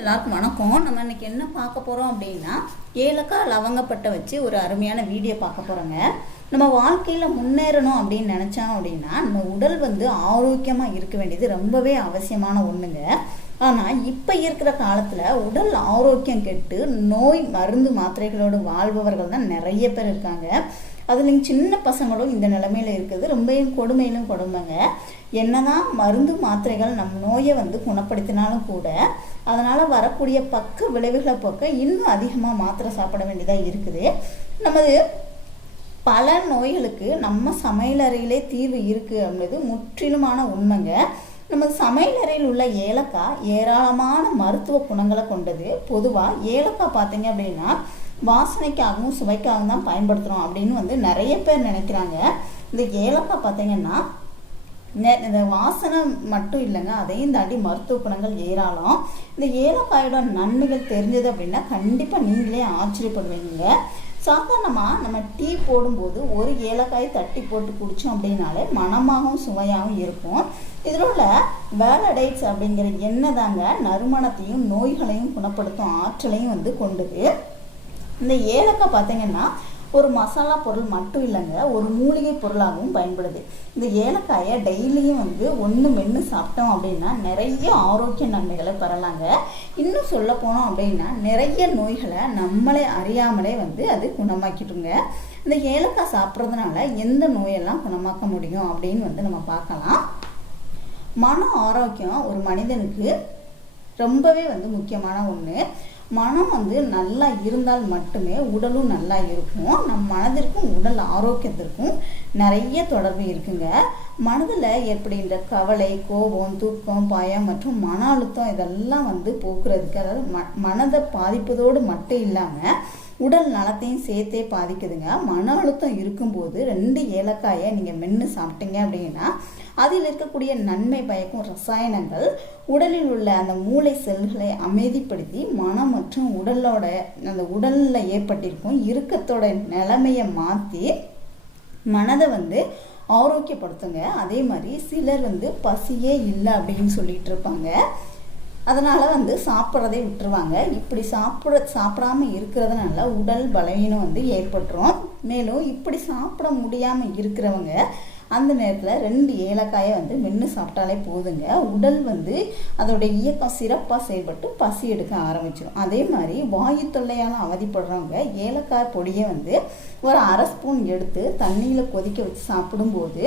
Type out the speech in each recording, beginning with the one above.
எல்லாருக்கும் வணக்கம். நம்ம இன்னைக்கு என்ன பார்க்க போகிறோம் அப்படின்னா ஏலக்காய் லவங்கப்பட்டை வச்சு ஒரு அருமையான வீடியோ பார்க்க போகிறோங்க நம்ம வாழ்க்கையில் முன்னேறணும் அப்படின்னு நினச்சோம் அப்படின்னா நம்ம உடல் வந்து ஆரோக்கியமாக இருக்க வேண்டியது ரொம்பவே அவசியமான ஒன்றுங்க ஆனால் இப்போ இருக்கிற காலத்தில் உடல் ஆரோக்கியம் கெட்டு நோய் மருந்து மாத்திரைகளோடு வாழ்பவர்கள் தான் நிறைய பேர் இருக்காங்க. அதுலேயும் சின்ன பசங்களும் இந்த நிலமையில் இருக்குது ரொம்பவும் கொடுமையிலும் கொடுமைங்க. என்னதான் மருந்து மாத்திரைகள் நம் நோயை வந்து குணப்படுத்தினாலும் கூட அதனால் வரக்கூடிய பக்க விளைவுகளை போக்க இன்னும் அதிகமாக மாத்திரை சாப்பிட வேண்டியதாக இருக்குது. நமது பல நோய்களுக்கு நம்ம சமையலறையிலே தீர்வு இருக்குது அப்படின்றது முற்றிலுமான உண்மைங்க. நம்ம சமையலறையில் உள்ள ஏலக்காய் ஏராளமான மருத்துவ குணங்களை கொண்டது. பொதுவாக ஏலக்காய் பார்த்தீங்க அப்படின்னா வாசனைக்காகவும் சுவைக்காகவும் தான் பயன்படுத்துகிறோம் அப்படின்னு வந்து நிறைய பேர் நினைக்கிறாங்க. இந்த ஏலக்காய் பார்த்தீங்கன்னா இந்த வாசனை மட்டும் இல்லைங்க அதையும் தாண்டி மருத்துவ குணங்கள் ஏராளம். இந்த ஏலக்காயோட நன்மைகள் தெரிஞ்சது அப்படின்னா கண்டிப்பாக நீங்களே ஆச்சரியப்படுவீங்க சாதாரணமாக நம்ம டீ போடும்போது ஒரு ஏலக்காய் தட்டி போட்டு குடித்தோம் அப்படின்னாலே மனமாகவும் சுவையாகவும் இருக்கும். இதில் உள்ள வேலடைட்ஸ் அப்படிங்கிற எண்ணெய் தாங்க நறுமணத்தையும் நோய்களையும் குணப்படுத்தும் ஆற்றலையும் வந்து கொண்டது. இந்த ஏலக்காய் பார்த்தீங்கன்னா ஒரு மசாலா பொருள் மட்டும் இல்லைங்க ஒரு மூலிகை பொருளாகவும் பயன்படுது. இந்த ஏலக்காயை டெய்லியும் வந்து ஒன்று மென்று சாப்பிட்டோம் அப்படின்னா நிறைய ஆரோக்கிய நன்மைகளை பெறலாங்க. இன்னும் சொல்ல போனோம் அப்படின்னா நிறைய நோய்களை நம்மளே அறியாமலே வந்து அது குணமாக்கிட்டுங்க இந்த ஏலக்காய் சாப்பிட்றதுனால எந்த நோயெல்லாம் குணமாக்க முடியும் அப்படின்னு வந்து நம்ம பார்க்கலாம். மன ஆரோக்கியம் ஒரு மனிதனுக்கு ரொம்பவே வந்து முக்கியமான ஒன்று மனம் வந்து நல்லா இருந்தால் மட்டுமே உடலும் நல்லா இருக்கும். நம் மனதிற்கும் உடல் ஆரோக்கியத்திற்கும் நிறைய தொடர்பு இருக்குங்க. மனதில் ஏற்படுகின்ற கவலை கோபம் தூக்கம் பயம் மற்றும் மன அழுத்தம் இதெல்லாம் வந்து போக்குறதுக்கு அதாவது ம மனதை பாதிப்பதோடு மட்டும் இல்லாமல் உடல் நலத்தையும் சேர்த்தே பாதிக்குதுங்க. மன அழுத்தம் இருக்கும்போது ரெண்டு ஏலக்காயை நீங்கள் மென்று சாப்பிட்டீங்க அப்படின்னா அதில் இருக்கக்கூடிய நன்மை பயக்கும் ரசாயனங்கள் உடலில் உள்ள அந்த மூளை செல்களை அமைதிப்படுத்தி மனம் மற்றும் உடலோட அந்த உடலில் ஏற்பட்டிருக்கும் இறுக்கத்தோட நிலைமையை மாற்றி மனதை வந்து ஆரோக்கியப்படுத்துங்க. அதே மாதிரி சிலர் வந்து பசியே இல்லை அப்படின்னு சொல்லிட்டு இருப்பாங்க. அதனால் வந்து சாப்பிட்றதே விட்டுருவாங்க. இப்படி சாப்பிட சாப்பிடாம இருக்கிறதுனால உடல் பலவீனம் வந்து ஏற்பட்டுரும். மேலும் இப்படி சாப்பிட முடியாமல் இருக்கிறவங்க அந்த நேரத்தில் ரெண்டு ஏலக்காயை வந்து மென்று சாப்பிட்டாலே போதுங்க. உடல் வந்து அதோடைய இயக்கம் சிறப்பாக செயல்பட்டு பசி எடுக்க ஆரம்பிச்சிடும் அதே மாதிரி வாயு தொல்லையால் அவதிப்படுறவங்க ஏலக்காய் பொடியை வந்து ஒரு அரை ஸ்பூன் எடுத்து தண்ணியில் கொதிக்க வச்சு சாப்பிடும்போது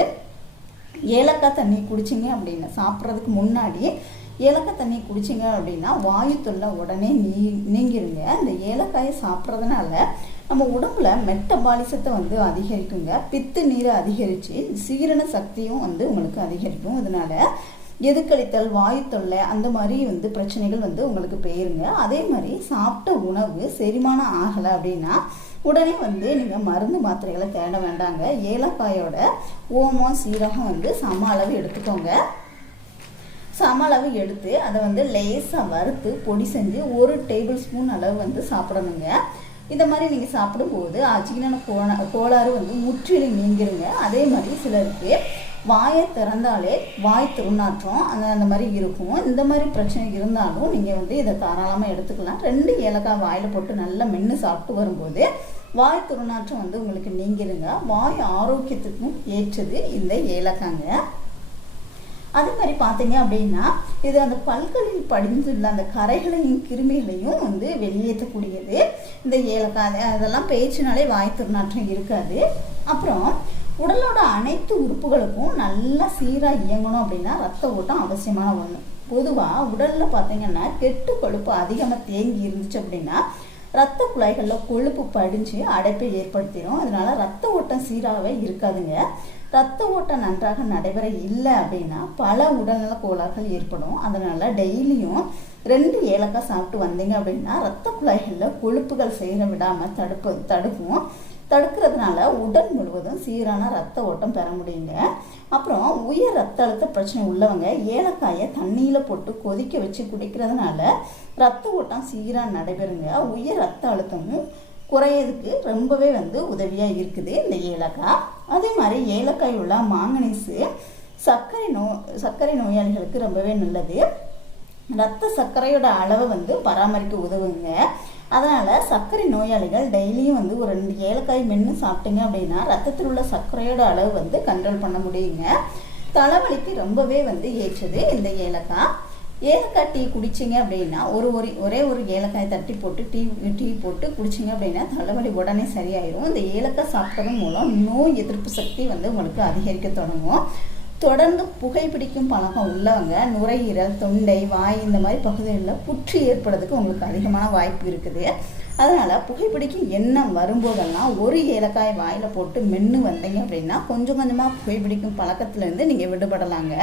ஏலக்காய் தண்ணி குடிச்சிங்க அப்படின்னா சாப்பிட்றதுக்கு முன்னாடி ஏலக்காய் தண்ணி குடிச்சிங்க அப்படின்னா வாயு தொல்லை உடனே நீ நீங்கிருங்க. இந்த ஏலக்காயை சாப்பிட்றதுனால நம்ம உடம்புல மெட்டபாலிசத்தை வந்து அதிகரிக்குங்க. பித்து நீரை அதிகரித்து சீரண சக்தியும் வந்து உங்களுக்கு அதிகரிக்கும். இதனால எதுக்களித்தல் வாயு தொல்லை அந்த மாதிரி வந்து பிரச்சனைகள் வந்து உங்களுக்கு போயிருங்க. அதே மாதிரி சாப்பிட்ட உணவு செரிமானம் ஆகலை அப்படின்னா உடனே வந்து நீங்கள் மருந்து மாத்திரைகளை தேட வேண்டாங்க. ஏலக்காயோட ஓமம் சீரகம் வந்து சம அளவு எடுத்துக்கோங்க. சம அளவு எடுத்து அதை வந்து லேசாக வறுத்து பொடி செஞ்சு ஒரு டேபிள் ஸ்பூன் அளவு வந்து சாப்பிடணுங்க. இந்த மாதிரி நீங்கள் சாப்பிடும்போது அஜீரண கோண கோளாறு வந்து முற்றிலும் நீங்கிருங்க. அதே மாதிரி சிலருக்கு வாயை திறந்தாலே வாய் துர்நாற்றம் அந்த அந்த மாதிரி இருக்கும். இந்த மாதிரி பிரச்சனை இருந்தாலும் நீங்கள் வந்து இதை தாராளமாக எடுத்துக்கலாம். ரெண்டு ஏலக்காய் வாயில் போட்டு நல்லா மென்று சாப்பிட்டு வரும்போது வாய் துர்நாற்றம் வந்து உங்களுக்கு நீங்கிருங்க. வாய் ஆரோக்கியத்துக்கும் ஏற்றது இந்த ஏலக்காங்க. அதே மாதிரி பார்த்தீங்க அப்படின்னா இது அந்த பல்களில் படிந்துள்ள அந்த கரைகளையும் கிருமிகளையும் வந்து வெளியேற்றக்கூடியது. இந்த ஏலக்காய் அதெல்லாம் பேச்சுனாலே வாய் துர்நாற்றம் இருக்காது. அப்புறம் உடலோட அனைத்து உறுப்புகளுக்கும் நல்லா சீராக இயங்கணும் அப்படின்னா ரத்த ஓட்டம் அவசியமான ஒன்று பொதுவாக உடலில் பார்த்தீங்கன்னா கெட்டு கொழுப்பு அதிகமாக தேங்கி இருந்துச்சு அப்படின்னா ரத்த குழாய்களில் கொழுப்பு படிஞ்சு அடைப்பை ஏற்படுத்திடும் அதனால ரத்த ஓட்டம் சீராகவே இருக்காதுங்க. ரத்த ஓட்டம் நன்றாக நடைபெற இல்லை அப்படின்னா பல உடல்நல கோளாறுகள் ஏற்படும். அதனால டெய்லியும் ரெண்டு ஏலக்காய் சாப்பிட்டு வந்தீங்க அப்படின்னா ரத்த குழாய்களில் கொழுப்புகள் சேர விடாமல் தடுப்பு தடுக்கும். தடுக்கிறதுனால உடல் முழுவதும் சீரான ரத்த ஓட்டம் பெற முடியுங்க. அப்புறம் உயர் ரத்த அழுத்த பிரச்சனை உள்ளவங்க ஏலக்காயை தண்ணியில் போட்டு கொதிக்க வச்சு குடிக்கிறதுனால ரத்த ஓட்டம் சீராக நடைபெறுங்க. உயர் ரத்த அழுத்தமும் குறையதுக்கு ரொம்பவே வந்து உதவியாக இருக்குது இந்த ஏலக்காய். அதே மாதிரி ஏலக்காய் உள்ள மாங்கனீஸு சர்க்கரை நோ சர்க்கரை நோயாளிகளுக்கு ரொம்பவே நல்லது. ரத்த சர்க்கரையோட அளவை வந்து பராமரிக்க உதவுங்க. அதனால் சர்க்கரை நோயாளிகள் டெய்லியும் வந்து ஒரு ரெண்டு ஏலக்காய் மென்று சாப்பிட்டீங்க அப்படின்னா ரத்தத்தில் உள்ள சர்க்கரையோட அளவு வந்து கண்ட்ரோல் பண்ண முடியுங்க. தலைவலிக்கு ரொம்பவே வந்து ஏற்றது இந்த ஏலக்காய். ஏலக்காய் டீ குடிச்சிங்க அப்படின்னா ஒரு ஒரு ஒரே ஒரு ஏலக்காய் தட்டி போட்டு டீ டீ போட்டு குடிச்சிங்க அப்படின்னா தலைவலி உடனே சரியாயிரும். இந்த ஏலக்காய் சாப்பிட்டதன் மூலம் நோய் எதிர்ப்பு சக்தி வந்து உங்களுக்கு அதிகரிக்க தொடங்கும். தொடர்ந்து புகைப்பிடிக்கும் பழக்கம் உள்ளவங்க நுரையீரல் தொண்டை வாய் இந்த மாதிரி பகுதிகளில் புற்று ஏற்படுறதுக்கு உங்களுக்கு அதிகமான வாய்ப்பு இருக்குது. அதனால் புகைப்பிடிக்கும் எண்ணம் வரும்போதெல்லாம் ஒரு ஏலக்காய் வாயில் போட்டு மென்று வந்தீங்க அப்படின்னா கொஞ்சம் கொஞ்சமாக புகைப்பிடிக்கும் பழக்கத்துலேருந்து நீங்கள் விடுபடலாங்க.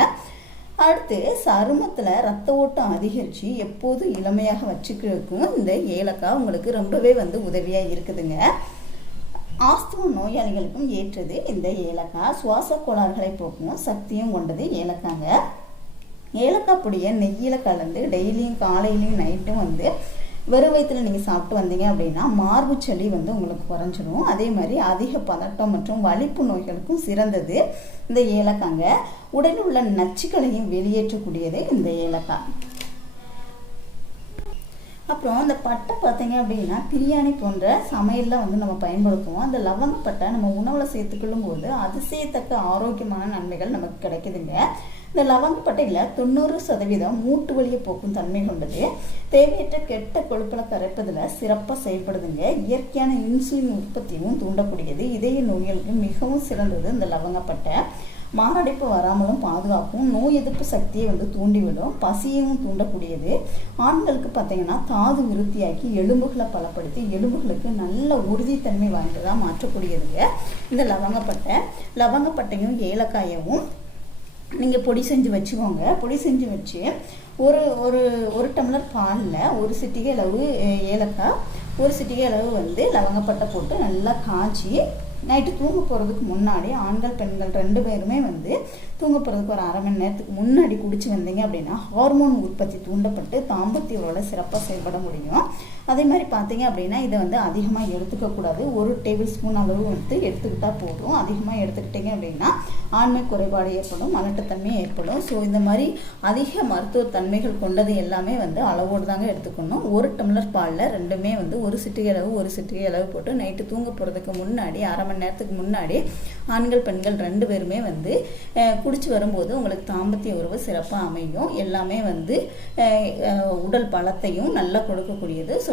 அடுத்து சருமத்தில் ரத்த ஓட்டம் அதிகரித்து எப்போதும் இளமையாக வச்சுக்கிறதுக்கும் இந்த ஏலக்காய் உங்களுக்கு ரொம்பவே வந்து உதவியாக இருக்குதுங்க. ஆஸ்துவ நோயாளிகளுக்கும் ஏற்றது இந்த ஏலக்காய். சுவாச கோளாறுகளை போக்கும் சக்தியும் கொண்டது ஏலக்காங்க. ஏலக்காய் பொடியை நெய்யில் கலந்து டெய்லியும் காலையிலையும் நைட்டும் வந்து வெறும் வயிற்றுல நீங்கள் சாப்பிட்டு வந்தீங்க அப்படின்னா மார்பு சளி வந்து உங்களுக்கு குறைஞ்சிரும். அதே மாதிரி அதிக பதட்டம் மற்றும் வலிப்பு நோய்களுக்கும் சிறந்தது இந்த ஏலக்காங்க. உடலில் உள்ள நச்சுக்களையும் வெளியேற்றக்கூடியது இந்த ஏலக்காய் அப்புறம் அந்த பட்டை பார்த்தீங்க அப்படின்னா பிரியாணி போன்ற சமையலில் வந்து நம்ம பயன்படுத்துவோம். அந்த லவங்கப்பட்டை நம்ம உணவில் சேர்த்துக்கொள்ளும் போது அதிசயத்தக்க ஆரோக்கியமான நன்மைகள் நமக்கு கிடைக்குதுங்க. இந்த லவங்கப்பட்டையில் தொண்ணூறு சதவீதம் மூட்டு வலியை போக்கும் தன்மை கொண்டது. தேவையற்ற கெட்ட கொழுப்பில் கரைப்பதில் சிறப்பாக செயல்படுதுங்க. இயற்கையான இன்சுலின் உற்பத்தியும் தூண்டக்கூடியது. இதய நோய்களுக்கு மிகவும் சிறந்தது இந்த லவங்கப்பட்டை மாரடைப்பு வராமலும் பாதுகாக்கும். நோய் எதிர்ப்பு சக்தியை வந்து தூண்டிவிடும். பசியையும் தூண்டக்கூடியது. ஆண்களுக்கு பார்த்தீங்கன்னா தாது விருத்தியாக்கி எலும்புகளை பலப்படுத்தி எலும்புகளுக்கு நல்ல உறுதித்தன்மை வாய்ந்ததாக மாற்றக்கூடியதுங்க. இந்த லவங்கப்பட்டை லவங்கப்பட்டையும் ஏலக்காயவும் நீங்கள் பொடி செஞ்சு வச்சுக்கோங்க. பொடி செஞ்சு வச்சு ஒரு ஒரு ஒரு டம்ளர் பாலில் ஒரு சிட்டிகை அளவு ஏலக்காய் ஒரு சிட்டிகை அளவு வந்து லவங்கப்பட்டை போட்டு நல்லா காய்ச்சி நைட்டு தூங்க போகிறதுக்கு முன்னாடி ஆண்கள் பெண்கள் ரெண்டு பேருமே வந்து தூங்க போகிறதுக்கு ஒரு அரை மணி நேரத்துக்கு முன்னாடி குடிச்சு வந்தீங்க அப்படின்னா ஹார்மோன் உற்பத்தி தூண்டப்பட்டு தாம்பத்திய சிறப்பாக செயல்பட முடியும். அதே மாதிரி பார்த்தீங்க அப்படின்னா இதை வந்து அதிகமாக எடுத்துக்கக்கூடாது ஒரு டேபிள் ஸ்பூன் அளவு வந்து எடுத்துக்கிட்டால் போதும். அதிகமாக எடுத்துக்கிட்டீங்க அப்படின்னா ஆண்மை குறைபாடு ஏற்படும் மலட்டுத்தன்மை ஏற்படும். ஸோ இந்த மாதிரி அதிக மருத்துவ தன்மைகள் கொண்டது எல்லாமே வந்து அளவோடு தாங்க எடுத்துக்கணும். ஒரு டம்ளர் பாலில் ரெண்டுமே வந்து ஒரு சிட்டிகை அளவு ஒரு சிட்டிகை அளவு போட்டு நைட்டு தூங்க போகிறதுக்கு முன்னாடி அரை மணி நேரத்துக்கு முன்னாடி ஆண்கள் பெண்கள் ரெண்டு பேருமே வந்து குடிச்சு வரும்போது உங்களுக்கு தாம்பத்திய உறவு சிறப்பாக அமையும். எல்லாமே வந்து உடல் பலத்தையும் நல்லா கொடுக்கக்கூடியது. ஸோ